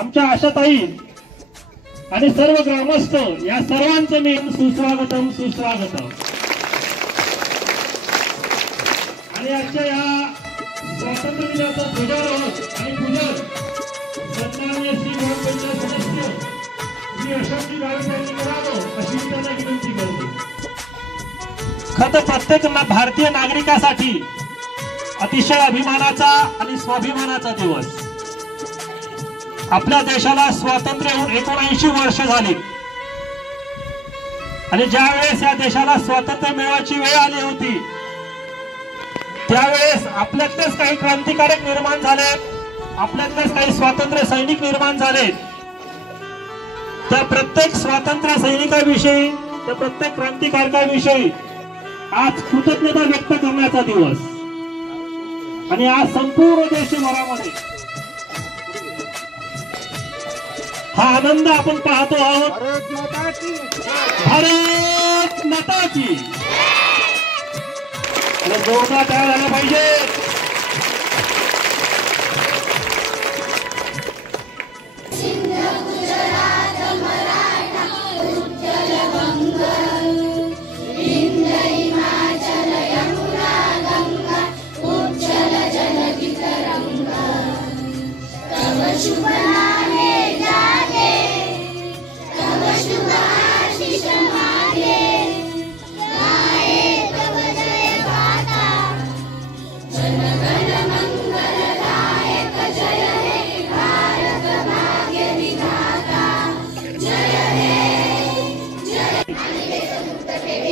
आमच्या आशाताई आणि सर्व ग्रामस्थ या सर्वांचं मी सुस्वागतम सुस्वागतम। आणि आजच्या या स्वातंत्र्य दिनाचं ध्वजारोहण आणि पूजन सन्माननीय श्री ग्रामपंचायत सदस्य श्री अशोकजी गावित यांनी करावं अशी त्यांना विनंती करतो। खरं प्रत्येक भारतीय नागरिकासाठी अतिशय अभिमानाचा आणि स्वाभिमानाचा दिवस। आपल्या देशाला स्वातंत्र्य होऊन 79 वर्ष झाली आणि ज्या वेळेस या देशाला स्वातंत्र्य मिळवायची वेळ आली होती त्यावेळेस आपल्यातलेच काही क्रांतिकारक निर्माण झाले, आपल्यातलेच काही स्वातंत्र्य सैनिक निर्माण झाले. त्या प्रत्येक स्वातंत्र्य सैनिकाविषयी, त्या प्रत्येक क्रांतिकारकाविषयी आज कृतज्ञता व्यक्त करण्याचा दिवस. आणि आज संपूर्ण देशभरामध्ये हा आनंद आपण पाहतो आहोत. भारत माता की जोरदार तयार झाला पाहिजे.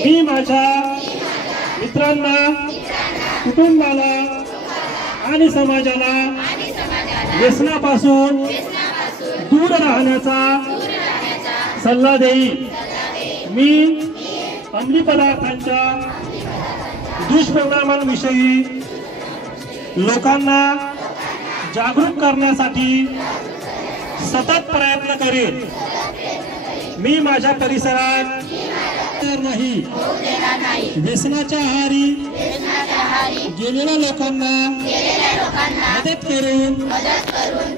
मी माझ्या मित्रांना, कुटुंबाला आणि समाजाला व्यसनापासून दूर राहण्याचा सल्ला देईन. मी अंमली पदार्थांच्या दुष्परिणामांविषयी लोकांना जागरूक करण्यासाठी सतत प्रयत्न करेन. मी माझ्या परिसरात नाही व्यसनाच्या आहारी गेलेल्या लोकांना मदत करून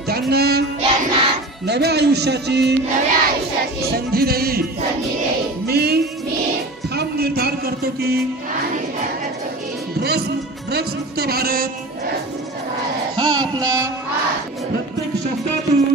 त्यांना नव्या आयुष्याची संधी देईल. मी ठाम निर्धार करतो की ड्रग्स मुक्त भारत हा आपला प्रत्येक शब्दातून